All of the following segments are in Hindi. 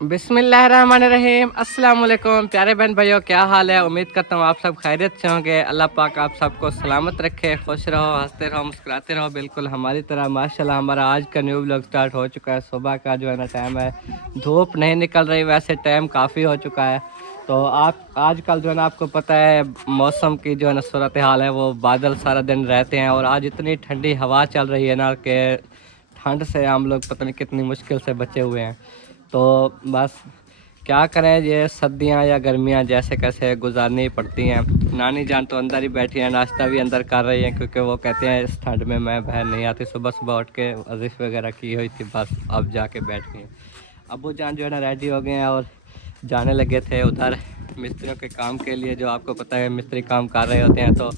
बिस्मिल्लाहिर्रहमानिर्रहीम। अस्सलाम वालेकुम प्यारे बहन भाइयों, क्या हाल है। उम्मीद करता हूँ आप सब खैरियत से होंगे। अल्लाह पाक आप सबको सलामत रखे, खुश रहो, हंसते रहो, मुस्कुराते रहो, बिल्कुल हमारी तरह। माशाल्लाह हमारा आज का न्यू ब्लॉग स्टार्ट हो चुका है। सुबह का जो है ना टाइम है, धूप नहीं निकल रही, वैसे टाइम काफ़ी हो चुका है। तो आप आजकल जो है ना आपको पता है मौसम की जो है ना सूरत हाल है, वो बादल सारा दिन रहते हैं और आज इतनी ठंडी हवा चल रही है ना कि ठंड से हम लोग पता नहीं कितनी मुश्किल से बचे हुए हैं। तो बस क्या करें, ये सर्दियाँ या गर्मियाँ जैसे कैसे गुजारनी ही पड़ती हैं। नानी जान तो अंदर ही बैठी हैं, नाश्ता भी अंदर कर रही हैं, क्योंकि वो कहते हैं इस ठंड में मैं बाहर नहीं आती। सुबह सुबह उठ के वर्जिश वगैरह की हुई थी, बस अब जाके बैठ गई हैं। अबू जान जो है ना रेडी हो गए हैं और जाने लगे थे उधर मिस्त्रियों के काम के लिए। जो आपको पता है मिस्त्री काम कर रहे होते हैं, तो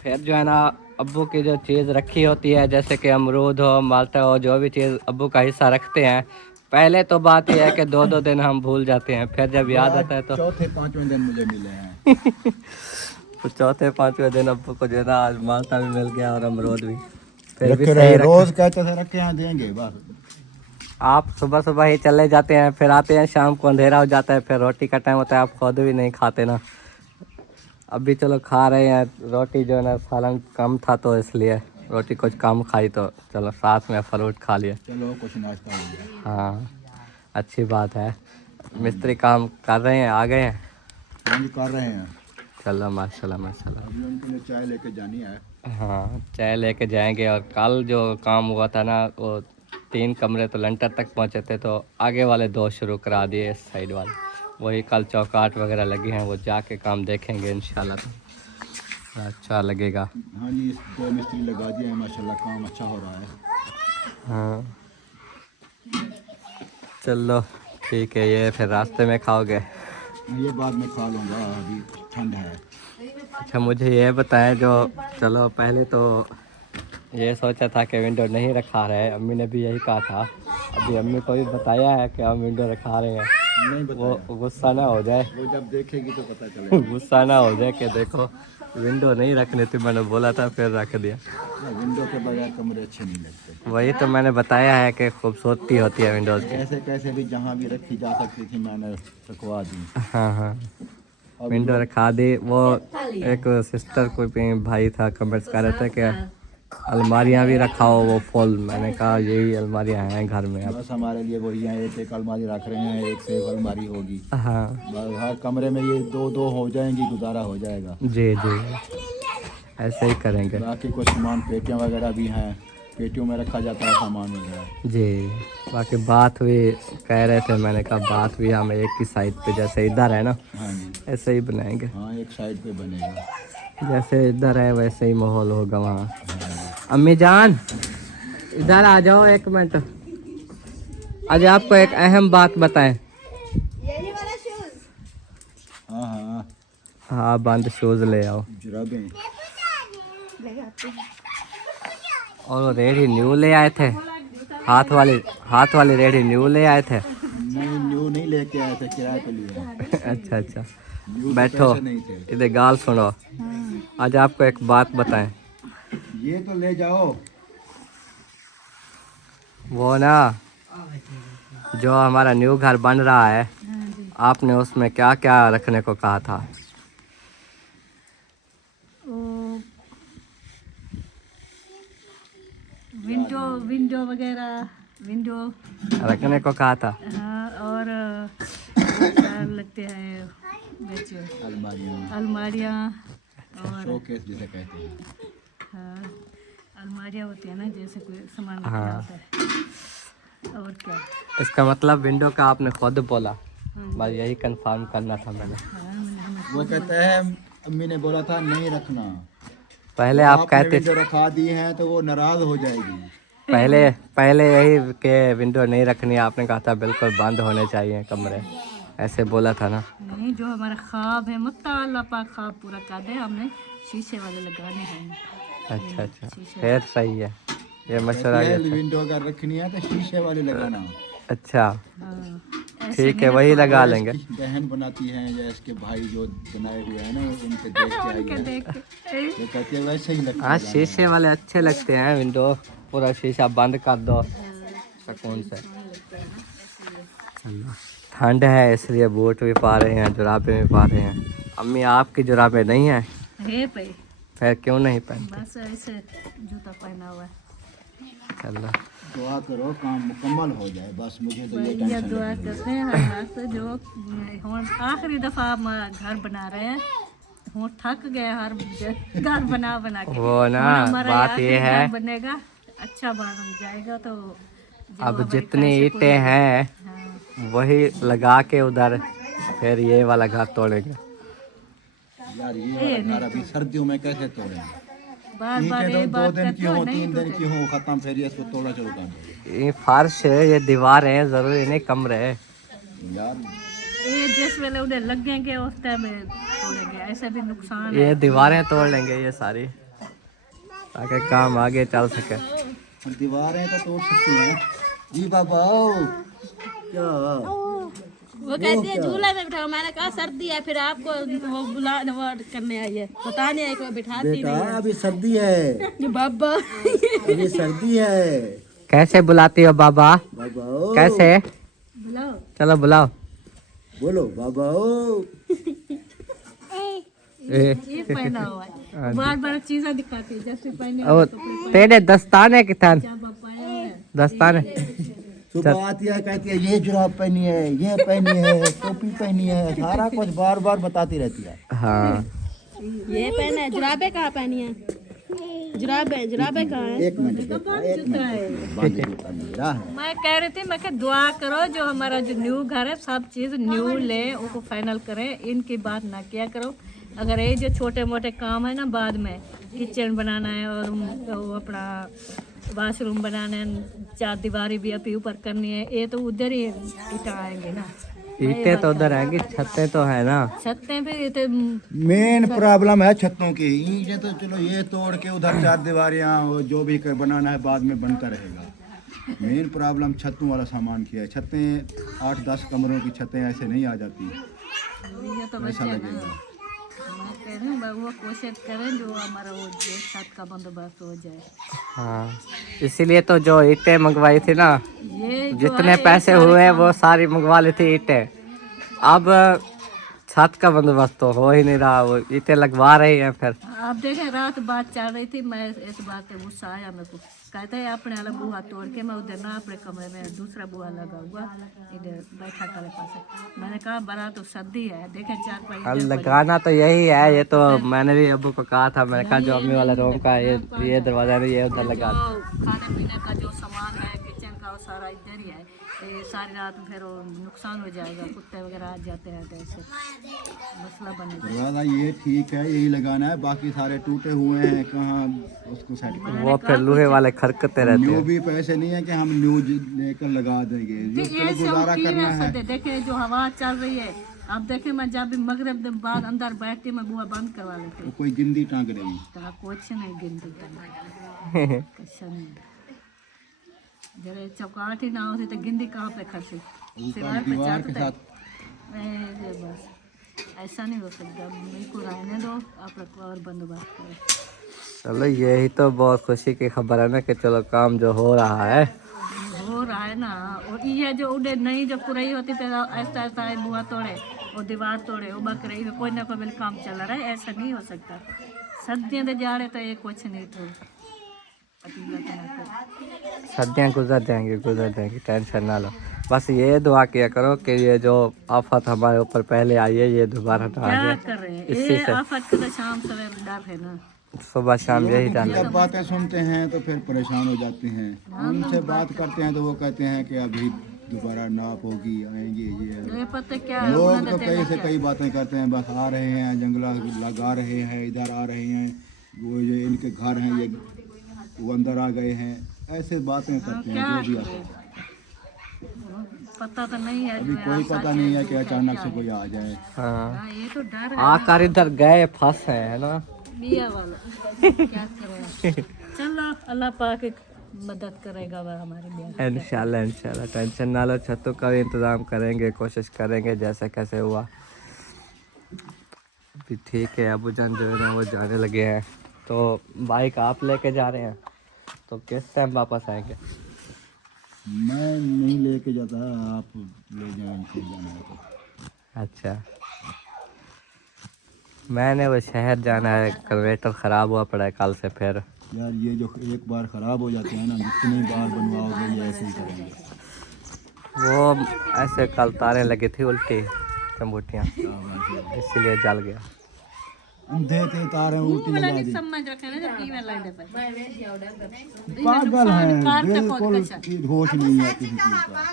फिर जो है ना अब्बू की जो चीज़ रखी होती है, जैसे कि अमरूद हो, माल्टा हो, जो भी चीज़ अब्बू का हिस्सा रखते हैं, पहले तो बात यह है कि दो दो दिन हम भूल जाते हैं, फिर जब याद आता है तो चौथे पांचवें दिन मुझे मिले हैं। तो चौथे पाँचवें दिन अब्बू को जो है ना आज माल्टा भी मिल गया और अमरूद भी। फिर भी रखे सही रहे, रखा। रोज कहते थे रखे यहाँ देंगे बस। आप सुबह सुबह ही चले जाते हैं, फिर आते हैं शाम को अंधेरा हो जाता है, फिर रोटी का टाइम होता है, आप खुद भी नहीं खाते ना। अभी चलो खा रहे हैं रोटी, जो है ना सालन कम था तो इसलिए रोटी कुछ कम खाई, तो चलो साथ में फ्रूट खा लिया। चलो कुछ नाश्ता हो गया। हाँ अच्छी बात है। मिस्त्री काम कर रहे हैं, आ गए हैं। हम कर रहे हैं। चलो माशाल्लाह माशाल्लाह। अभी उनके लिए चाय लेके जानी है। हाँ चाय लेके जाएंगे। और कल जो काम हुआ था ना, वो 3 कमरे तो लंटर तक पहुँचे थे, तो आगे वाले 2 शुरू करा दिए, इस साइड वाले। वही कल चौकाट वगैरह लगी हैं, वो जाके काम देखेंगे इंशाल्लाह, तो अच्छा लगेगा। हाँ जी, 2 मिस्त्री लगा दिए हैं, माशाल्लाह काम अच्छा हो रहा है। हाँ चलो ठीक है। ये फिर रास्ते में खाओगे? ये बाद में खा लूँगा, अभी ठंड है। अच्छा मुझे ये बताएं, जो चलो पहले तो ये सोचा था कि विंडो नहीं रखा रहे, अम्मी ने भी यही कहा था। अभी अम्मी को भी बताया है कि हम विंडो रखा रहे हैं, नहीं बताया, वो गुस्सा ना हो जाए। वो जब देखेगी तो पता चलेगा। गुस्सा ना हो जाए कि देखो विंडो नहीं रखनी थी, मैंने बोला था फिर रख दिया। विंडो के बगैर कमरे अच्छे नहीं लगते। वही तो मैंने बताया है कि खूबसूरती होती है विंडोज़ की। कैसे कैसे भी जहाँ भी रखी जा सकती थी मैंने रखवा दी। हाँ हाँ अब विंडो रखा दी। वो एक सिस्टर कोई भाई था कमेंट्स कर रहे थे कि अलमारियाँ भी रखाओ वो फुल। मैंने कहा यही अलमारियाँ हैं घर में अब। बस हमारे लिए वही है, एक अलमारी रख रहे हैं, एक से एक अलमारी होगी। हाँ बस हर कमरे में ये 2-2 हो जाएंगी, गुजारा हो जाएगा। जी जी ऐसे ही करेंगे। बाकी कुछ सामान पेटियां वगैरह भी हैं, पेटियों में रखा जाता है सामान वगैरह। जी बाकी बात हुई, कह रहे थे, मैंने कहा बात भी हम एक ही साइड पे, जैसे इधर है ना हाँ जी, ऐसे ही बनाएंगे। हाँ एक साइड पे बनेगा। जैसे इधर है वैसे ही माहौल होगा वहाँ। अम्मी जान इधर आ जाओ 1 मिनट। आज आपको एक अहम बात बताएं। हाँ हाँ, हाँ बंद शूज़ ले आओ। जुराबें। और रेडी न्यू ले आए थे, हाथ वाली रेडी न्यू ले आए थे। नहीं न्यू नहीं लेके आए थे, किराए पे लिए। अच्छा अच्छा न्यू के बैठो, पैसे नहीं थे। इधर गाल सुनो। आज आपको एक बात बताएं। ये तो ले जाओ। वो ना जो हमारा न्यू घर बन रहा है, आपने उसमें क्या क्या रखने को कहा था? विंडो विंडो वगैरह, विंडो रखने को कहा था। हाँ, और क्या लगते हैं बच्चे, अलमारियाँ, अलमारियाँ और शोकेस जिसे कहते हैं। हाँ अलमारियाँ होती है ना, जैसे कोई सामान रखा हाँ। होता है। और क्या, इसका मतलब विंडो का आपने खुद बोला, बस यही कंफर्म करना था मैंने। हाँ मैंने वो कहता है अम्मी ने बोला था नहीं रखना, पहले तो आप आपने कहते विंडो रखा दी हैं तो वो नाराज हो जाएगी। पहले यही कि विंडो नहीं रखनी, आपने कहा था बिल्कुल बंद होने चाहिए कमरे, ऐसे बोला था ना। नहीं, जो हमारा ख्वाब है मुत्ता अल्लाह पाक ख्वाब पूरा कर दे, हमने शीशे वाले लगाने हैं। अच्छा अच्छा फिर सही है, ये मशवरा भी अच्छा। विंडो अगर रखनी है तो शीशे वाले लगाना। अच्छा हाँ, ऐसे ठीक है नहीं वही रखवाना। लगा लेंगे। इसकी बहन बनाती हैं या इसके भाई जो बनाए हुए हैं ना, उनके देख के आई उनके है, देख के ये कहती है वैसे ही लगता हाँ है। शीशे वाले अच्छे लगते हैं, विंडो पूरा शीशा बंद कर दो सुकून से। ठंड है इसलिए बूट भी पा रहे हैं, जुराबे भी पा रहे हैं। अम्मी आपकी जुराबे नहीं है? है पे फिर क्यों नहीं पहनते? बस ऐसे जूता पहना हुआ है। चलो दुआ करो काम मुकम्मल हो जाए, बस मुझे तो ये ये टेंशन दुआ नहीं है। करते हैं हर वक्त जो हम आखिरी दफा हम घर बना रहे हैं, हम थक गए हर घर बना बना के। वो ना ਹੁਣ हमारा बात आखिरी ये है, घर बनेगा, अच्छा बन जाएगा तो जो अब हमारी जितनी ख्वाहिशें ईंटें पूरी हैं हाँ। वही लगा के उधर फिर ये वाला घर तोड़ेंगे। यार ये वाला घर अभी सर्दियों में कैसे तोड़ेंगे? बार बार ईंटें ये तो 2 बात दिन की करते हो हो, नहीं 3 दिन टूटे। की हो, खत्म, फिर ये इसको तोड़ा चलो कर दो। ये फर्श ये दीवारें जरूरी नहीं कमरे। यार ये जिस वेले उन्हें लगेंगे उस टाइम में तोड़ेंगे, ऐसे भी नुकसान है। ये दीवारें तोड़ लेंगे ये सारी, ताकि काम आगे चल सके। दीवारें तो तोड़ सकती हैं जी बाबा। क्या वो कहती है झूले में बिठाओ, मैंने कहा सर्दी है, फिर आपको वो बुला वो करने आई है, पता नहीं है कि वो बिठाती बेटा अभी सर्दी है, नहीं बाबा। अभी सर्दी है कैसे बुलाती हो बाबा? बाबा। कैसे? बुलाओ चलो बुलाओ। बोलो बाबा। ये पहना हुआ है, बार बार चीजें दिखाती है जैसे पहने ओ हुए कपड़े तेरे दस्ताने कितन? पहना है। दस्ताने सुबह आती है कहती है ये जुराब पहनी है, ये पहनी है, टोपी पहनी है, सारा कुछ बार बार बताती रहती है। हाँ ये पहना है, जुराबे कहाँ पहनी है? जुराबे कहाँ है? एक मिनट बेटा, एक मिनट, बांध जूता मेरा है। मैं कह रही थी, मैं कहा दुआ करो जो हमारा जो न्यू घर है सब चीज़ न्यू ले, उसको फाइनल करें, इनकी बात ना किया करो। अगर ये जो छोटे मोटे काम है ना, बाद में किचन बनाना है और वो अपना वाशरूम बनाना है, 4 दीवारी भी अभी ऊपर करनी है, ये तो उधर ही ईटा आएंगे ना। ईंटें तो उधर आएंगी, छतें तो है ना। छतें पे ये तो मेन प्रॉब्लम है छतों की। ईंटें तो चलो ये तोड़ के उधर 4 दीवारियां वो जो भी बनाना है बाद में बनता रहेगा। मेन प्रॉब्लम छतों वाला सामान की है। छतें 8-10 कमरों की छतें ऐसे नहीं आ जाती, ये तो ऐसा बच्चे लगेगा। मैं कह रही हूँ वो कोशिश करें जो हमारा वो जो छत का बंदोबस्त हो जाए। हाँ इसीलिए तो जो ईंटें मंगवाई थी ना, ये जो जितने है, पैसे ये सारे हुए काम- वो सारी मंगवा ली थी ईंटें। अब छत का बंदोबस्त तो हो ही नहीं रहा, वो ईंटें लगवा रही हैं फिर। आप देखें रात बात चल रही थी, मैं इस बात पे गुस्सा आया मेरे को। कहते हैं अपने वाला बुआ तोड़ के मैं उधर ना अपने कमरे में दूसरा बुआ लगा हुआ इधर बैठा करे पास। मैंने कहा बड़ा तो सर्दी है, देखें 4 अब पाई लगाना तो यही है, ये तो मैंने भी अब्बू को कहा था, मैंने कहा जो अम्मी वाला रूम का ये दरवाजा नहीं, ये उधर लगा दो। खाने पीने का जो सामान है किचन का वो सारा इधर ही है। ये सारी रात फिर वो नुकसान हो जाएगा, कुत्ते वगैरह आ जाते हैं तो ऐसे मसला बनेगा। दरवाजा ये ठीक है, यही लगाना है, बाकी सारे टूटे हुए हैं, कहाँ उसको सेट करें। वो फिर लोहे वाले खरकते रहते न्यू हैं। भी पैसे नहीं है कि हम न्यू लेकर लगा देंगे, जो चलो गुजारा करना है। देखे जो हवा चल रही है, अब देखे मैं जब भी मगरब दिन बाद अंदर बैठती मैं बुआ बंद करवा लेती। वो कोई गिंदी टांग रही। तो कुछ नहीं गिनती कैसा नहीं जरे चौकाट ही ना होती तो गिनती कहाँ पे खसी ऊपर दीवार के साथ। बस ऐसा नहीं हो सकता, मेरे को रहने दो, आप और बंदोबस्त करो। चलो यही तो बहुत खुशी की खबर है ना कि चलो काम जो हो रहा है हो रहा है ना। और ये जो उड़े नहीं जो पुराई होती फिर ऐसा ऐसा है, बुआ तोड़े और दीवार तोड़े वो बक रही कोई ना कोई काम चल रहा है, ऐसा नहीं हो सकता। सर्दियाँ दे जा रहे तो ये कुछ नहीं तो सर्दियाँ गुजर जाएंगी, टेंशन ना लो। बस ये दुआ किया करो कि ये जो आफत हमारे ऊपर पहले आई है ये दोबारा ना आ क्या जाए। कर रहे हैं, इसी ये से आफत का तो शाम सवेर डर है ना। सुबह शाम यही डाल। जब बातें सुनते हैं तो फिर परेशान हो जाते हैं। उनसे बात करते हैं तो वो कहते हैं कि अभी दोबारा नाप होगी, आएंगे ये। ये पता क्या लोग तो कई से कई बातें करते हैं, बस आ रहे हैं, जंगला लगा रहे हैं, इधर आ रहे हैं, वो जो इनके घर हैं ये वो अंदर आ गए हैं, ऐसे बातें करते हैं जो भी आते हैं। पता तो नहीं है, अभी कोई पता नहीं है कि अचानक से कोई आ जाए। हाँ ये तो डर है आकर इधर गए फंस है ना। बिया वाला क्या करें। चलो अल्लाह पाक मदद करेगा वह हमारे बिया। इंशाल्लाह टेंशन ना लो, छतों का भी इंतज़ाम करेंगे, कोशिश करेंगे जैसे कैसे हुआ। अभी ठीक है, अबू जान जो है ना वो जाने लगे हैं, तो बाइक आप लेके जा रहे हैं तो किस टाइम वापस आएंगे? मैं नहीं लेके जाता, आप ले जाएंगे जाना है तो। अच्छा, मैंने वो शहर जाना है, कन्वर्टर ख़राब हुआ पड़ा है कल से। फिर यार ये जो एक बार ख़राब हो जाते हैं ना, जितनी बार बनवाओगे ये ऐसे ही करेंगे। वो ऐसे कल तारें लगी थी उल्टी चम्बूटियाँ, इसीलिए जल गया। अंधे थे तारें उल्टी लगा दी। समझ रखे ना जब कीमत लग दे पागल हैं, बिल्कुल होश नहीं है किसी चीज़ का।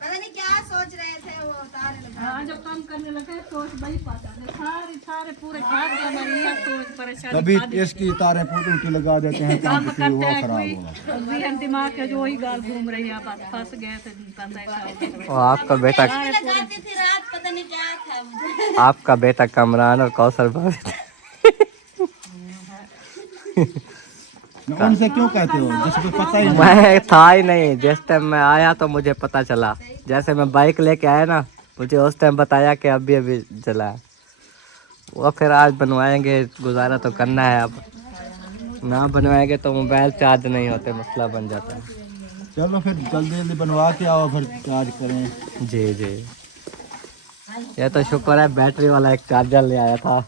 पता नहीं क्या सोच रहे थे वो तारे हाँ, जब काम करने लगे तो वही पाता है सारे पूरे खाद के हमारी यह सोच परेशानी कभी इसकी तारें उल्टी लगा देते हैं, काम काम किसी करते वो हैं खराब होगा। कोई दिमाग के जो ही गाल घूम रही है, आप फंस गए थे पता है और आपका बेटा लगाती थी रात, पता नहीं क्या था मुझे। आपका बेटा कमरान और कौसर भाभी उनसे क्यों कहते हो जिसको पता ही नहीं? मैं था ही नहीं, जिस टाइम मैं आया तो मुझे पता चला। जैसे मैं बाइक लेके आया ना, मुझे उस टाइम बताया कि अभी अभी चला है वो। फिर आज बनवाएंगे, गुजारा तो करना है। अब ना बनवाएंगे तो मोबाइल चार्ज नहीं होते, मसला बन जाता है। चलो फिर जल्दी जल्दी बनवा के आओ, फिर चार्ज करें। जी जी, ये तो शुक्र है बैटरी वाला एक चार्जर ले आया था,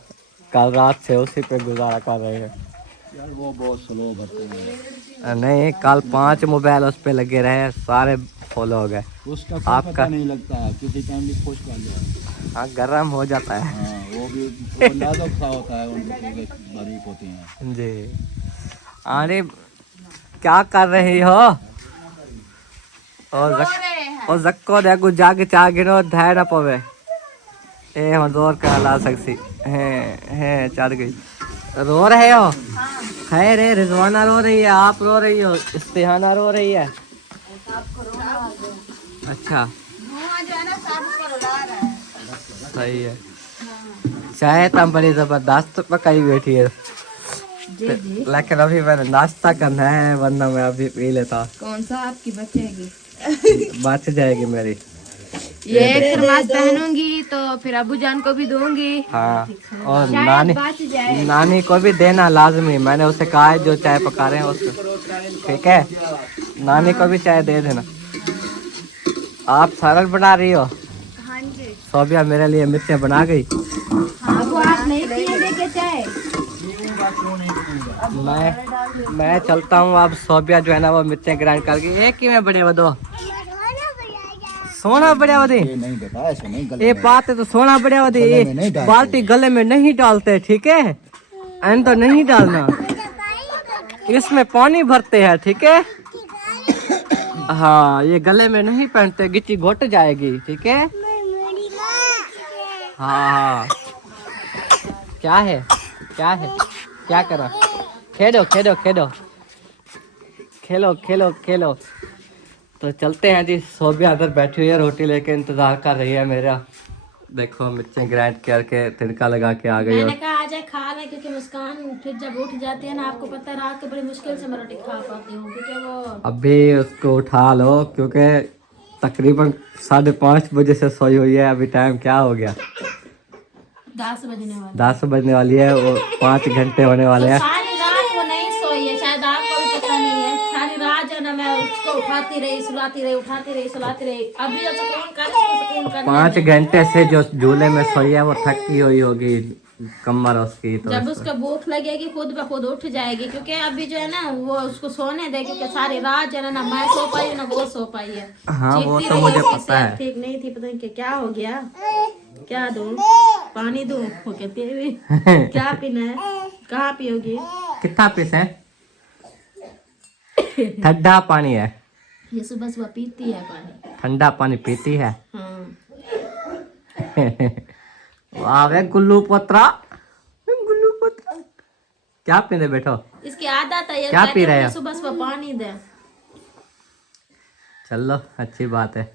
कल रात से उसी पे गुजारा कर रहे हैं। यार वो बहुत स्लो भरते हैं। नहीं, कल 5 मोबाइल उस पे लगे रहे, सारे फॉलो हो गए। उसका कोई आपका पता नहीं लगता, किसी टाइम भी खुश कर जाए। हाँ, गर्म हो जाता है। हाँ वो भी वो नाजुक सा होता है, उनके बारीक होते हैं। जी, अरे क्या कर रही हो? और जक्को देखो जाके चाह गिनो धाय ना पवे ए हम जोर का ला सकती है चढ़ गई। रो रहे हो? है रे, रिजवाना रो रही है, आप रो रही हो, इस्तिहाना रो रही है। अच्छा, सही है। चाय तो बड़ी जबरदस्त पकाई बैठी है, लेकिन अभी मैंने नाश्ता करना है, वरना मैं अभी पी लेता। कौन सा आपकी बचेगी? बच जाएगी मेरी। ये थर्मास पहनूंगी तो फिर अबू जान को भी दूंगी। हाँ, और शायद बच जाए। नानी को भी देना लाजमी। मैंने उसे कहा है जो चाय पका रहे हैं उसको, ठीक है? नानी को भी चाय दे देना। आप सरल बना रही हो? हाँ जी। सोबिया मेरे लिए मिर्चें बना गई। हाँ, वो आप नहीं पिएंगे क्या चाय? मैं चलता हूँ। अब सोबिया जो है ना वो मिर्चें ग्राइंड करके एक ही में बने दो। सोना बढ़िया वधी ये नहीं बेटा, ऐसे नहीं गले ये में। बात है तो सोना बढ़िया वधी गले में नहीं डालते। बाल्टी गले में नहीं डालते, ठीक है? एन तो नहीं डालना, इसमें पानी भरते हैं, ठीक है? हाँ, ये गले में नहीं पहनते, गिच्ची घुट जाएगी, ठीक है? हाँ, क्या है क्या है क्या करा? खेलो खेलो खेलो खेलो खेलो खेलो। तो चलते हैं जी। सोबिया अंदर बैठी हुई है, रोटी लेके इंतजार कर रही है मेरा। देखो मिर्चें ग्राइंड करके तिड़का लगा के आ गई। मैंने और कहा आ जाए खा ले, क्योंकि मुस्कान फिर जब उठ जाती है ना, आपको पता है रात को बड़ी मुश्किल से मैं रोटी खा पाती हूँ, क्योंकि वो अभी उसको उठा लो, क्योंकि तकरीबन 5:30 बजे से सोई हुई है। अभी टाइम क्या हो गया? 10 बजने वाला। 10 बजने वाली है, वो 5 घंटे होने वाले हैं। सारी रात वो नहीं सोई है, शायद आपको भी पता नहीं है। सारी रात जो है ना मैं उसको उठाती रही, सुलाती रही, उठाती रही, सुलाती रही। अभी जब सुकून कर उसको सुकून करना 5 घंटे से जो झूले में सोई है वो थकी हुई होगी, कमर उसकी। तो जब उसको भूख लगेगी खुद ब खुद उठ जाएगी, क्योंकि अभी जो है ना वो उसको सोने दे, क्योंकि सारी रात जो है ना मैं सो पाई ना वो सो पाई है। हाँ, वो चीखती तो रही, मुझे उसकी पता है। सेहत ठीक नहीं थी, पता नहीं क्या हो गया। क्या दूं? पानी दूं? वो कहती है क्या पीना है? कहाँ पियोगी? कितना पीस है? ठंडा पानी है। ये सुबह सुबह पीती है पानी। ठंडा पानी पीती है। हाँ। वाह वे गुल्लू पत्रा, गुल्लू पत्रा। क्या पीने बैठो? इसकी आदत है ये, क्या पी रहे हो? सुबह सुबह पानी दे। चलो अच्छी बात है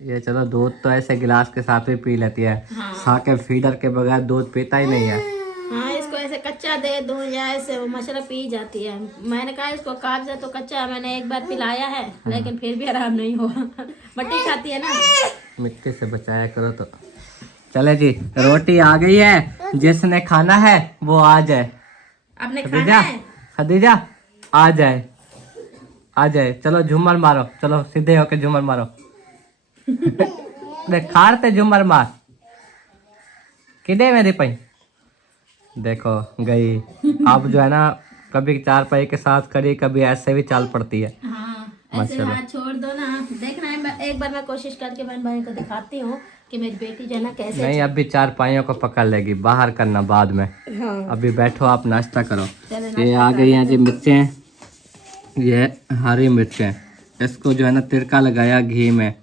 ये। चलो दूध तो ऐसे गिलास के साथ भी पी लेती है। हाँ। साके फीडर के बगैर दूध पीता ही नहीं है। हाँ, इसको ऐसे कच्चा दे दूं या ऐसे वो मशरा पी जाती है। मैंने कहा इसको कागजा तो कच्चा मैंने एक बार पिलाया है, लेकिन फिर भी आराम नहीं हुआ। मट्टी खाती है ना। मिट्टी से बचाया करो। तो चले जी, रोटी आ गई है, जिसने खाना है वो आ जाए। आपने खाना खदीजा, है? खदीजा आ जाए। आ जाए। चलो झूमर मारो, चलो सीधे होके झूमर मारो। देख खारते झूमर मार किधे मेरी पई। देखो गई। अब जो है ना कभी चार पाई के साथ करी, कभी ऐसे भी चाल पड़ती है। हाँ ऐसे हाथ छोड़ दो ना। देखना है, मैं एक बार मैं कोशिश करके बहन भाई को दिखाती हूँ कि मेरी बेटी जो है ना कैसे। नहीं अभी चार पाइयों को पकड़ लेगी, बाहर करना बाद में। हाँ अभी बैठो आप नाश्ता करो। चलो ये आ गई हैं जी मिर्चें, ये हरी मिर्चें, इसको जो है ना तिरका लगाया घी में,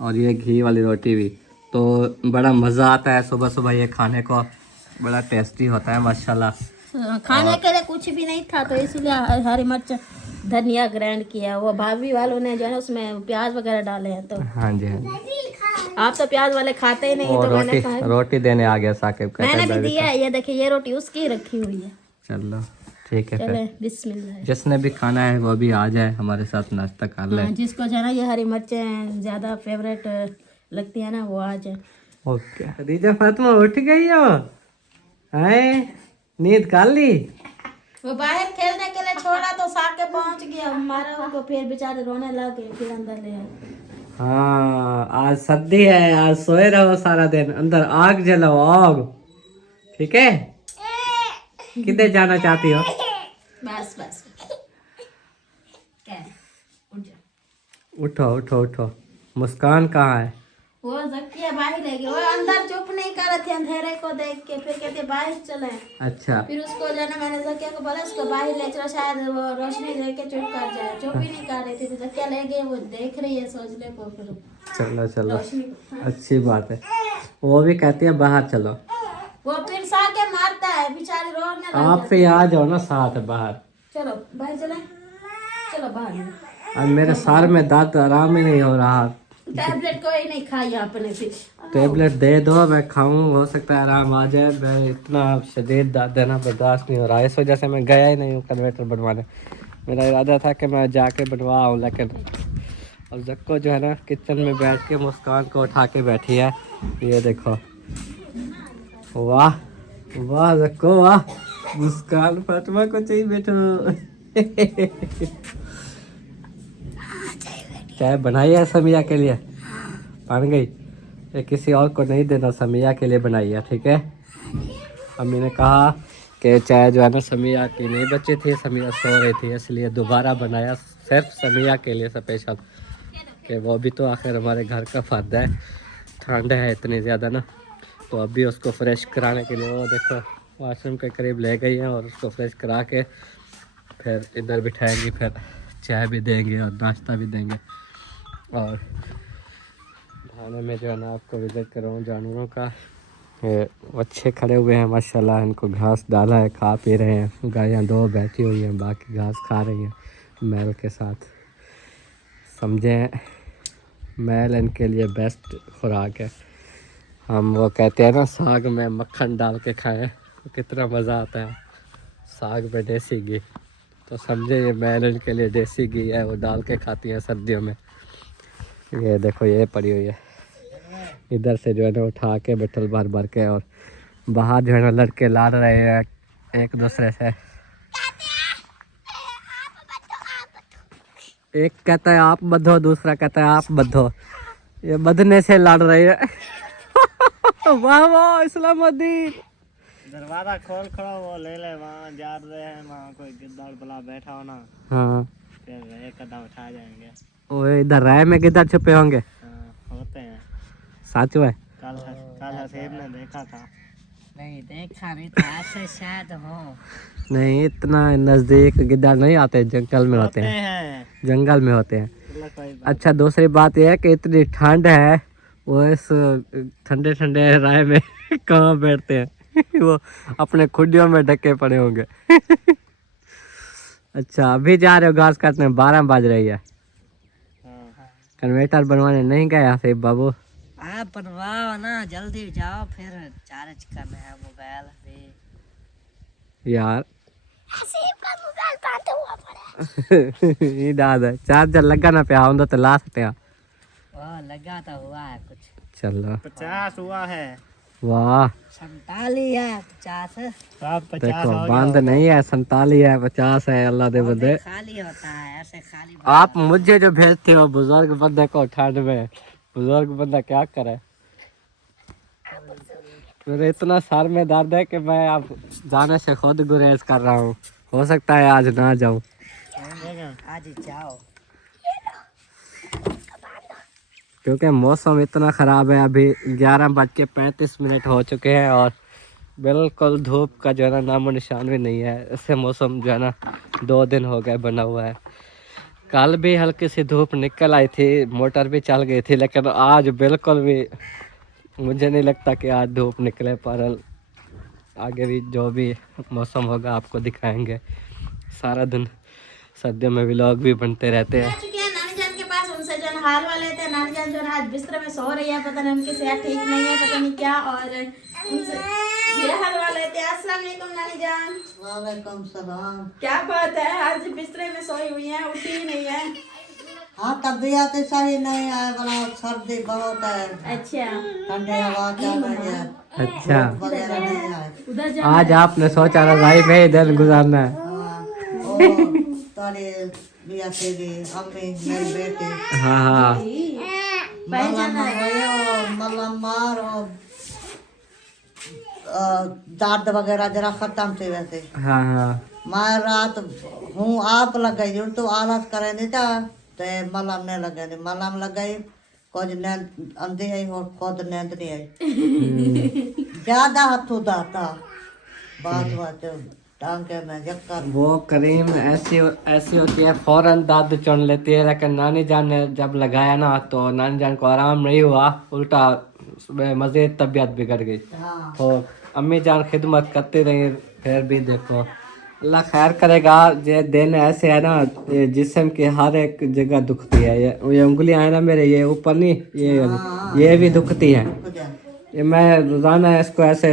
और ये घी वाली रोटी भी। तो बड़ा मज़ा आता है सुबह सुबह ये खाने को, बड़ा टेस्टी होता है माशाल्लाह। खाने के लिए कुछ भी नहीं था तो इसलिए हरी मिर्च धनिया ग्राइंड किया। वो भाभी वालों ने जो है ना उसमें प्याज वगैरह डाले हैं। तो हाँ जी हाँ जी। आप तो प्याज वाले खाते ही नहीं, और तो मैंने रोटी कहा रोटी देने आ गया साकिब का। मैंने भी दिया है। ये देखिए ये रोटी उसकी रखी हुई है। चलो ठीक है, चले फिर बिस्मिल्लाह। जिसने भी खाना है वो भी आ जाए हमारे साथ नाश्ता कर ले। हाँ, जिसको जो है ना ये हरी मिर्चें ज्यादा फेवरेट लगती है ना वो आ जाए। ओके। खदीजा फातिमा उठ गई हो? हैं नींद कर ली? वो बाहर खेलने के लिए छोड़ा तो साके पहुंच गया, मारा उनको, फिर बेचारे रोने लगे, फिर अंदर ले आए। हाँ आज सर्दी है, आज सोए रहो सारा दिन, अंदर आग जलाओ आग, ठीक है? किधर जाना चाहती हो? बस बस क्या है? उठ जा। उठो उठो उठो। मुस्कान कहाँ है? वो जकिया बाहर रह गई, वो अंदर चुप नहीं कर रही थी अंधेरे को देख के, फिर कहते बाहर चले। अच्छा फिर उसको जाना, मैंने जकिया को बोला उसको बाहर ले चलो, शायद वो रोशनी देख के चुप कर जाए। चुप ही नहीं कर रही थी, तो जकिया ले गई, वो देख रही है सोचने को। फिर चलो चलो रोशनी को, हाँ। अच्छी बात है। वो भी कहती है बाहर चलो। वो फिर साके मारता है, बेचारी रोने लग आप भी आ जाओ ना साथ बाहर। चलो बाहर चले, चलो बाहर। अब मेरे सार में दांत आराम ही नहीं हो रहा। टैबलेट कोई नहीं खाई आपने फिर। टेबलेट दे दो, मैं खाऊं, हो सकता है आराम आ जाए। मैं इतना शदीद दांत देना बर्दाश्त नहीं हो रहा, इस वजह से मैं गया ही नहीं हूँ कन्वर्टर बनवाने। मेरा इरादा था कि मैं जाके बनवा आऊँ, लेकिन और जक्को जो है ना किचन में बैठ के मुस्कान को उठा के बैठी है। ये देखो, वाह वाह जक्को वाह, मुस्कान फातिमा को चाहिए बेटो। चाय बनाई है समिया के लिए? बन गई? ये किसी और को नहीं देना, समिया के लिए बनाई है, ठीक है? अम्मी ने कहा कि चाय जो है ना समिया की नहीं बची थी, समिया सो रही थी, इसलिए दोबारा बनाया सिर्फ समिया के लिए स्पेशल, कि वो भी तो आखिर हमारे घर का फ़र्द है। ठंड है इतनी ज़्यादा ना, तो अभी उसको फ्रेश कराने के लिए वो देखो वॉशरूम के करीब ले गई हैं, और उसको फ्रेश करा के फिर इधर बिठाएंगी, फिर चाय भी देंगे और नाश्ता भी देंगे। और खाने में जो है ना आपको विज़िट कर रहा हूँ जानवरों का। ये अच्छे खड़े हुए हैं माशाल्लाह, इनको घास डाला है, खा पी रहे हैं। गायें दो बैठी हुई हैं, बाकी घास खा रही हैं मैल के साथ। समझें मैल इनके लिए बेस्ट खुराक है। हम वो कहते हैं ना साग में मक्खन डाल के खाएं तो कितना मज़ा आता है, साग में देसी घी। तो समझे ये मैल इनके लिए देसी घी है, वो डाल के खाती हैं सर्दियों में। ये देखो ये पड़ी हुई है, इधर से जो है ना उठा के बटल भर भर के, और बाहर जो है ना लड़के लाड़ रहे हैं एक दूसरे से। एक कहता है आप बंधो, दूसरा कहता है आप बंधो, ये बंधने से लड़ रहे हैं। वाह वाह इस्लामुद्दीन। दरवाजा खोल खड़ा वो ले ले, वहाँ जा रहे हैं, वहाँ कोई गिद्दड़ बुला बैठा हो ना, हाँ फिर एक कदम उठा जाएंगे। वो इधर राय में किधर छुपे होंगे? हाँ, होते हैं। सच में? कल हसीब ने देखा था। नहीं देखा नहीं था, ऐसे शायद हो। नहीं इतना नज़दीक गिद्दड़ नहीं आते, जंगल में होते हैं, जंगल में होते हैं। अच्छा दूसरी बात यह है कि इतनी ठंड है, वो इस ठंडे ठंडे राय में कहाँ बैठते हैं? वो अपने खुडियों में ढके पड़े होंगे। अच्छा अभी जा रहे हो घास काटने? 12 बज रही है। कन्वर्टर बनवाने नहीं गए आसिफ बाबू? आप बनवाओ ना, जल्दी जाओ, फिर चार्ज करना है मोबाइल पे। यार ये दादा चार्जर लगा ना पे आऊँ तो ला सकते हैं। वो लगा तो हुआ है कुछ। चलो 50 हुआ है। वाह, 47 है 50 सब 50 देखो हो बंद नहीं है, 47 है, 50 है, अल्लाह दे बंदे। खाली होता है ऐसे खाली। आप मुझे जो भेजते हो बुजुर्ग बंदे को ठंड में, बुजुर्ग बंदा क्या करे। मेरे इतना सर में दर्द है कि मैं अब जाने से खुद गुरेज कर रहा हूँ। हो सकता है आज ना जाऊँ, आज ही जाओ। क्योंकि मौसम इतना ख़राब है। अभी 11:35 हो चुके हैं और बिल्कुल धूप का जो है ना नामो निशान भी नहीं है। ऐसे मौसम जो है ना 2 दिन हो गए बना हुआ है। कल भी हल्की सी धूप निकल आई थी, मोटर भी चल गई थी, लेकिन आज बिल्कुल भी मुझे नहीं लगता कि आज धूप निकले। पर आगे भी जो भी मौसम होगा आपको दिखाएंगे। सारा दिन सर्दियों में व्लॉग भी बनते रहते हैं। चुके हैं नानी जान के पास, उनसे जो है हाल वाले थे। नानी जान जो है आज बिस्तर में सो रही है, पता नहीं उनकी सेहत ठीक नहीं है, पता नहीं क्या। और उनसे ये हाल वाले थे। अस्सलाम वालेकुम नानी जान। वालेकुम सलाम। क्या बात है, आज बिस्तर में सोई हुई है, उठी ही नहीं है। हाँ तबीयत सही नहीं है, बड़ा सर्दी बहुत है, अच्छा, ठंडी हवा चल रही है, अच्छा, वगैरह नहीं है। उधर जा। आज आपने सोचा रजाई में ही दिन गुजारना है। हाँ, ओ तारे बिया तेरी अम्मी मेरी बेटी हाँ हाँ, मलम भयो, मलम मार और दर्द वगैरह जरा खत्म थे वैसे। हाँ हाँ, मैं रात हूँ आप लग गई जो तो आलस करे नहीं था तो मलम नहीं लगे नहीं, मलम लग गई कुछ नींद आंधी आई और खुद नींद नहीं आई। ज्यादा हाथों दाता बात बात टांगे में जक्कर। वो करीम ऐसी ऐसी होती है, फौरन दाद चुन लेती है। लेकिन नानी जान ने जब लगाया ना तो नानी जान को आराम नहीं हुआ, उल्टा मज़ीद तबीयत बिगड़ गई। हाँ तो अम्मी जान खिदमत करती रही, फिर भी देखो अल्लाह खैर करेगा। ये दिन ऐसे है ना, ये जिस्म की हर एक जगह दुखती है। ये उंगलियां है ना मेरे, ये ऊपर नहीं, ये भी दुखती है। ये मैं रोजाना इसको ऐसे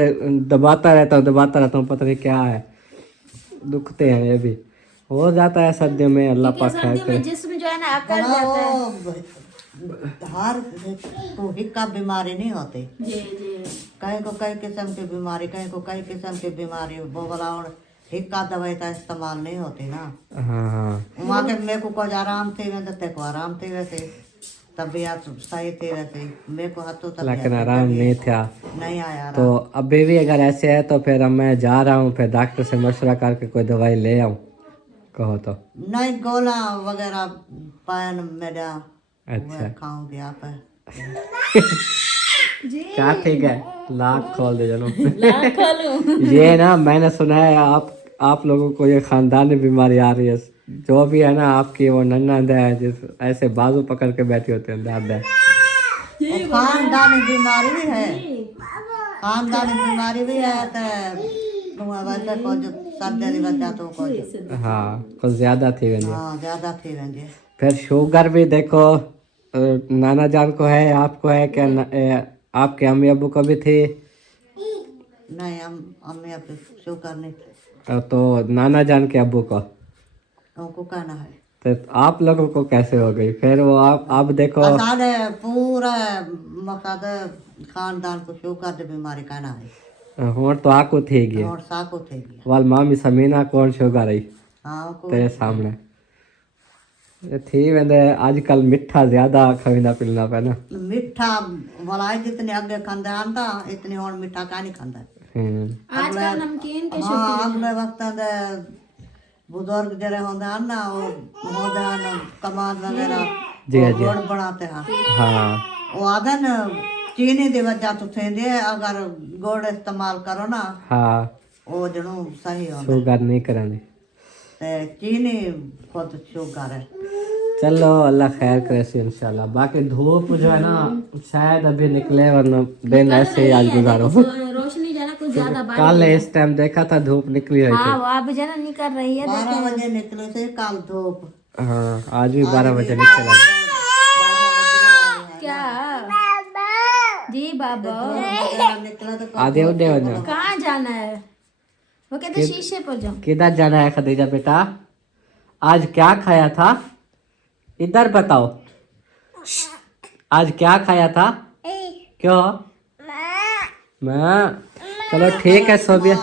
दबाता रहता हूँ, पता नहीं क्या है, दुखते हैं। ये भी हो जाता है सर्दियों में, अल्लाह पाक खैर करे। जिस्म जो है ना अकड़ जाता है। हर को हिक्का बीमारी नहीं होती, जी जी, कहीं को कई किस्म की बीमारी, कहीं को कई किस्म की बीमारी। वो बोला और हिक्का दवाई का इस्तेमाल नहीं होती ना। हाँ हाँ, वहाँ के मेरे को कुछ आराम थे वैसे, तेरे को आराम थे वैसे, तबीयत सही थी वैसे, मेरे को हाथों तक लेकिन आराम नहीं था। नहीं आया आराम। तो अभी भी अगर ऐसे है तो फिर अब मैं जा रहा हूँ, फिर डॉक्टर से मशवरा करके कोई दवाई ले आऊँ, कहो तो। नहीं गोला वगैरह पान मेरा अच्छा, खाऊंगी आप। क्या ठीक है, लाख खोल दे चलो। ये ना मैंने सुना है आप लोगों को ये खानदानी बीमारी आ रही है। जो भी है ना आपकी वो नन्नद है, जिस ऐसे बाजू पकड़ के बैठी होते हैं, दर्द है। खानदानी बीमारी भी है, खानदानी बीमारी भी है तो वैसे कुछ सर्दी वजह तो कुछ हाँ, कुछ ज्यादा थी वजह। हाँ ज्यादा थी वजह। फिर शुगर भी देखो, नाना जान को है, आपको है क्या? आपके अम्मी अब्बू को भी थी? नहीं हम अम्मी अब शुगर नहीं थे। तो नाना जान के अब्बू को? उनको कहना है तो आप लोगों को कैसे हो गई फिर? वो आप देखो सारे पूरा मकसद खानदान को शुगर की बीमारी कहना है। होर तो आको थी गई और साको थे गया। वाल मामी समीना कौन शुगर रही हाँ उनको तेरे सामने ये थी। वेंदे आजकल मिठा ज्यादा खाना पीना पे ना, मिठा मलाई जितने आगे खांदा आंदा इतनी और मिठा का नहीं खांदा। आजकल नमकीन के हाँ अगले वक्त बुजुर्ग जरे होंगे हैं ना, वो होंगे हैं कमाद वगैरह जी हाँ, जी गुड़ बनाते हैं। हाँ वो आधा न चीनी दी वजह तो थे अगर गुड़ इस्तेमाल करो ना हाँ, वो जरूर सही होगा। शुगर नहीं करानी। ते चीनी खुद शुगर है। चलो अल्लाह खैर करे से इंशाल्लाह। बाकी धूप जो है ना शायद अभी निकले, वरना दिन ऐसे ही आज गुजारो। रोशनी जो है ना कुछ ज्यादा कल इस टाइम देखा था धूप निकली हुई थी। हाँ, वो अब जो है ना निकल रही है। 12 बजे निकले थे कल धूप। हाँ, आज भी 12 बजे निकला। क्या जी बाबा निकला तो आधे उड़े हो जाओ। कहाँ जाना है? वो कहते शीशे पर जाओ। किधर जाना है खदीजा बेटा? आज क्या खाया था? इधर बताओ, आज क्या खाया था? क्यों मैं चलो ठीक है सोबिया।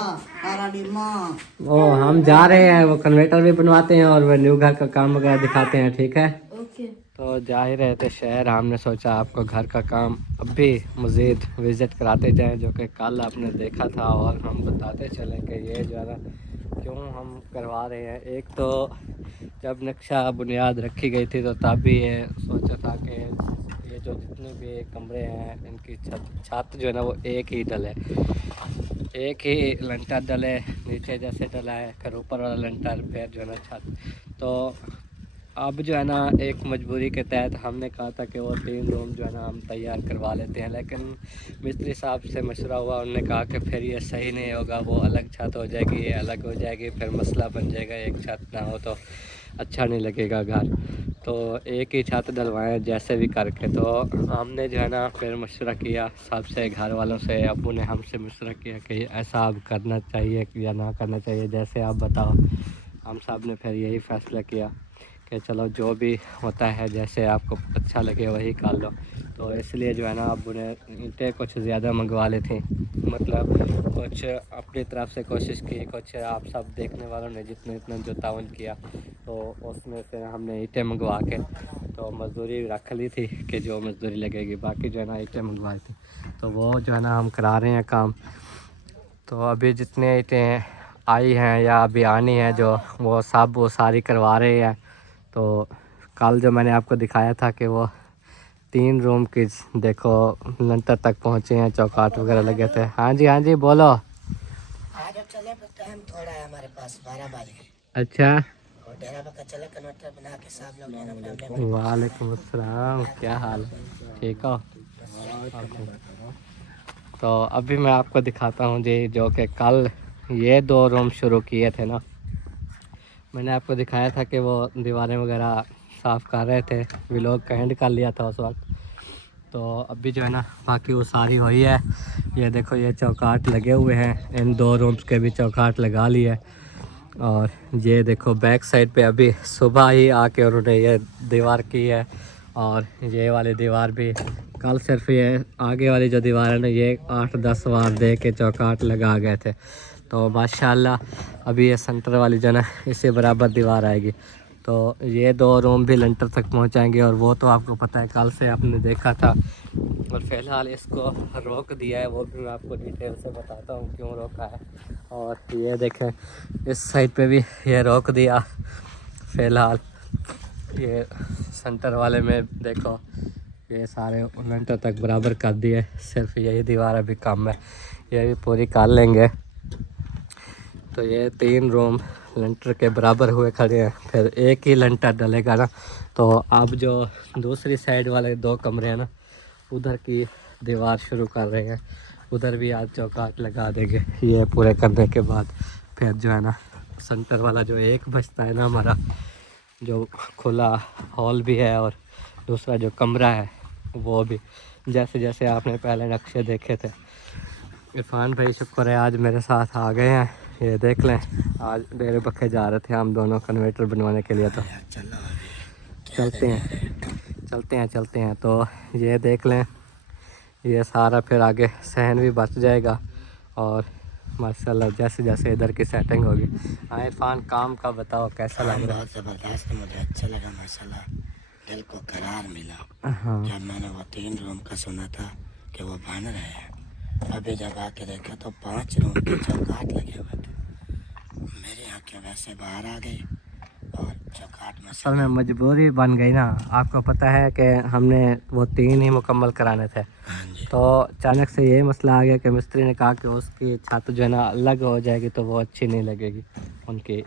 ओ हम जा रहे हैं, वो कन्वर्टर भी बनवाते हैं और वो न्यू घर का काम वगैरह दिखाते हैं, ठीक है। तो जा ही रहे थे शहर, हमने सोचा आपको घर का काम अब भी मज़ीद विज़िट कराते जाएं, जो कि कल आपने देखा था, और हम बताते चले कि ये जो है ना क्यों हम करवा रहे हैं। एक तो जब नक्शा बुनियाद रखी गई थी तो तब भी ये सोचा था कि ये जो जितने भी कमरे हैं इनकी छत जो है ना वो एक ही डले, एक ही लंटर डले, नीचे जैसे डला है, फिर ऊपर वाला लंटर, फिर जो है ना छत। तो अब जो है ना एक मजबूरी के तहत हमने कहा था कि वो 3 रूम जो है ना हम तैयार करवा लेते हैं, लेकिन मिस्त्री साहब से मशवरा हुआ, उन्होंने कहा कि फिर ये सही नहीं होगा, वो अलग छत हो जाएगी, ये अलग हो जाएगी, फिर मसला बन जाएगा, एक छत ना हो तो अच्छा नहीं लगेगा घर, तो एक ही छत डलवाएं जैसे भी करके। तो हमने जो है ना फिर मशवरा किया सबसे, घर वालों से, अबू ने हमसे मशवरा किया कि ऐसा अब करना चाहिए या ना करना चाहिए, जैसे आप बताओ। हम सब ने फिर यही फ़ैसला किया कि चलो जो भी होता है जैसे आपको अच्छा लगे वही कर लो। तो इसलिए जो है ना अबू ने ईंटें कुछ ज़्यादा मंगवा ली थी, मतलब कुछ अपनी तरफ से कोशिश की, कुछ आप सब देखने वालों ने जितना जो ताउन किया, तो उसमें से हमने ईंटें मंगवा के तो मज़दूरी रख ली थी कि जो मज़दूरी लगेगी, बाकी जो है ना ईंटें मंगवाई थी, तो वो जो है ना हम करा रहे हैं काम। तो अभी जितने ईंटें आई हैं या अभी आनी है जो, वो सब वो सारी करवा रहे हैं। तो कल जो मैंने आपको दिखाया था कि वो 3 रूम की देखो लंटर तक पहुँचे हैं, चौकाट वगैरह लगे थे। हाँ जी बोलो। आज चले टाइम थोड़ा है हमारे पास, 12 बज गए। अच्छा, और डेरा बका चले कन्वर्टर बना के सब लोग लेना। वालेकुम अस्सलाम, क्या हाल, ठीक हो? तो अभी मैं आपको दिखाता हूँ जी, जो कि कल ये 2 रूम शुरू किए थे ना, मैंने आपको दिखाया था कि वो दीवारें वगैरह साफ़ कर रहे थे, व्लॉग का एंड कर लिया था उस वक्त। तो अभी जो है ना बाकी वो सारी हुई है। ये देखो ये चौकाट लगे हुए हैं, इन 2 रूम्स के भी चौकाट लगा ली है। और ये देखो बैक साइड पे अभी सुबह ही आके उन्होंने ये दीवार की है, और ये वाली दीवार भी कल सिर्फ ये आगे वाली जो दीवार है ना ये 8-10 बार दे के चौकाट लगा गए थे। तो माशाल्लाह अभी ये सेंटर वाली जो है ना इससे बराबर दीवार आएगी। तो ये 2 रूम भी लंटर तक पहुंचाएंगे, और वो तो आपको पता है कल से आपने देखा था। और फ़िलहाल इसको रोक दिया है, वो भी मैं आपको डिटेल से बताता हूँ क्यों रोका है। और ये देखें इस साइड पे भी ये रोक दिया। फ़िलहाल ये सेंटर वाले में देखो ये सारे लंटर तक बराबर कर दिए, सिर्फ यही दीवार अभी कम है, ये भी पूरी कर लेंगे। तो ये 3 रूम लंटर के बराबर हुए खड़े हैं, फिर एक ही लंटर डलेगा ना। तो अब जो दूसरी साइड वाले 2 कमरे हैं ना, उधर की दीवार शुरू कर रहे हैं, उधर भी आज चौकाट लगा देंगे। ये पूरे करने के बाद फिर जो है ना सेंटर वाला जो एक बचता है ना हमारा, जो खुला हॉल भी है और दूसरा जो कमरा है वो भी, जैसे जैसे आपने पहले नक्शे देखे थे। इरफान भाई शुक्र है आज मेरे साथ आ गए हैं। ये देख लें, आज डेरे बखे जा रहे थे हम दोनों कन्वर्टर बनवाने के लिए, तो चलते हैं। तो ये देख लें, ये सारा फिर आगे सहन भी बच जाएगा, और माशाल्लाह जैसे जैसे इधर की सेटिंग होगी। हाँ इरफान, काम का बताओ कैसा लग रहा है? बहुत ज़बरदस्त, मुझे अच्छा लगा माशाल्लाह, दिल को करार मिला। हाँ जब मैंने वो 3 रूम का सुना था कि वो बन रहे हैं, अभी जब आके देखा तो 5 रूम के चौकाट लगे हुए थे। मेरी आंखें वैसे बाहर आ गई, और चौकाट में असल में मजबूरी बन गई ना। आपको पता है कि हमने वो 3 ही मुकम्मल कराने थे, तो अचानक से ये मसला आ गया कि मिस्त्री ने कहा कि उसकी छत जो है ना अलग हो जाएगी तो वो अच्छी नहीं लगेगी उनकी।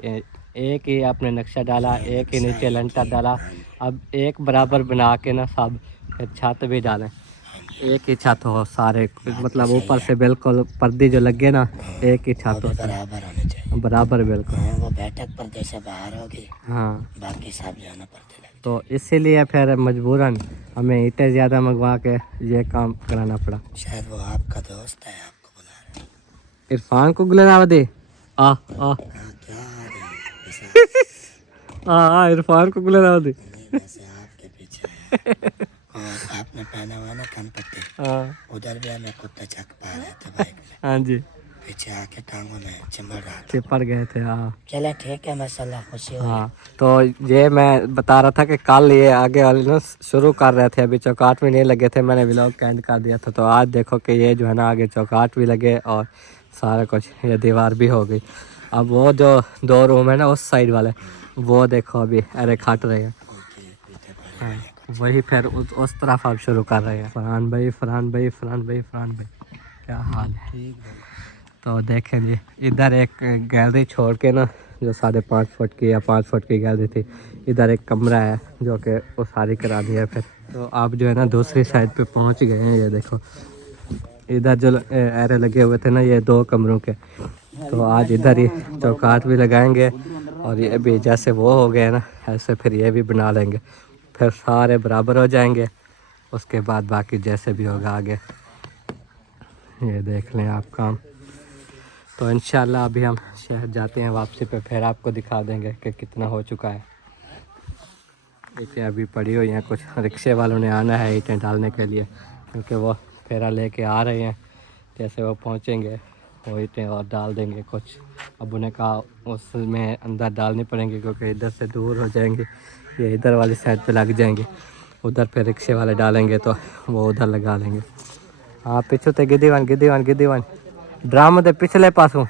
एक ही आपने नक्शा डाला, एक ही नीचे लंटर डाला, अब एक बराबर बना के ना सब फिर छत भी डालें, एक ही छत हो सारे, मतलब ऊपर से बिल्कुल पर्दे जो लगे ना एक ही छत हो, बराबर होने चाहिए, बराबर बिल्कुल। वो बैठक पर्दे से बाहर होगी, हाँ बाकी सब जो है ना पर्दे लगे। तो इसीलिए फिर मजबूरन हमें ईंटें ज़्यादा मंगवा के ये काम कराना पड़ा। शायद वो आपका दोस्त है, आपको बुला रहे हैं। इरफान को गुलाब दे, आ क्या है? इरफान को गुलाब दे। वैसे आपके पीछे है। और आपने पहना हुआ ना कान पट्टी, हाँ उधर भी हमें कुत्ता चक पा रहे थे बाइक में, हाँ जी, पीछे आके टांगों में चिमड़ रहा था। चिपड़ गए थे। हाँ चले ठीक है, माशाल्लाह, खुशी हुई। हाँ, तो ये मैं बता रहा था कि कल ये आगे वाले ना शुरू कर रहे थे, अभी चौकाट में नहीं लगे थे, मैंने व्लॉग कैंड कर दिया था। तो आज देखो कि ये जो है ना आगे चौकाट भी लगे और सारा कुछ, ये दीवार भी हो गई। अब वो जो 2 रूम है ना उस साइड वाले, वो देखो अभी अरे खट रहे हैं। हाँ, वही फिर उस तरफ आप शुरू कर रहे हैं। फरहान भाई, फरहान भाई, फरहान भाई, फरहान भाई, क्या हाल है? तो देखें जी, इधर एक गैलरी छोड़ के ना, जो 5.5 फुट की या 5 फुट की गैलरी थी, इधर एक कमरा है जो कि वो सारी करा दी है। फिर तो आप जो है ना दूसरी साइड पे पहुंच गए हैं। ये देखो इधर जो एरे लगे हुए थे ना, ये 2 कमरों के, तो आज इधर ही चौकाट भी लगाएंगे और ये भी जैसे वो हो गए ना ऐसे फिर ये भी बना लेंगे, फिर सारे बराबर हो जाएंगे। उसके बाद बाकी जैसे भी होगा आगे, ये देख लें आप काम। तो इंशाल्लाह अभी हम शहर जाते हैं वापसी पे, फिर आपको दिखा देंगे कि कितना हो चुका है। ईंटें अभी पड़ी हुई हैं, कुछ रिक्शे वालों ने आना है ईंटें डालने के लिए, क्योंकि वो फेरा लेके आ रहे हैं। जैसे वो पहुंचेंगे वो ईंटें और डाल देंगे कुछ। अब उन्हें कहा उसमें अंदर डालनी पड़ेंगी क्योंकि इधर से दूर हो जाएंगे, ये इधर वाली साइड पे लग जाएंगे, उधर पे रिक्शे वाले डालेंगे तो वो उधर लगा लेंगे। हाँ पीछे तो गिद्दीवन ड्राम दे पिछले पासों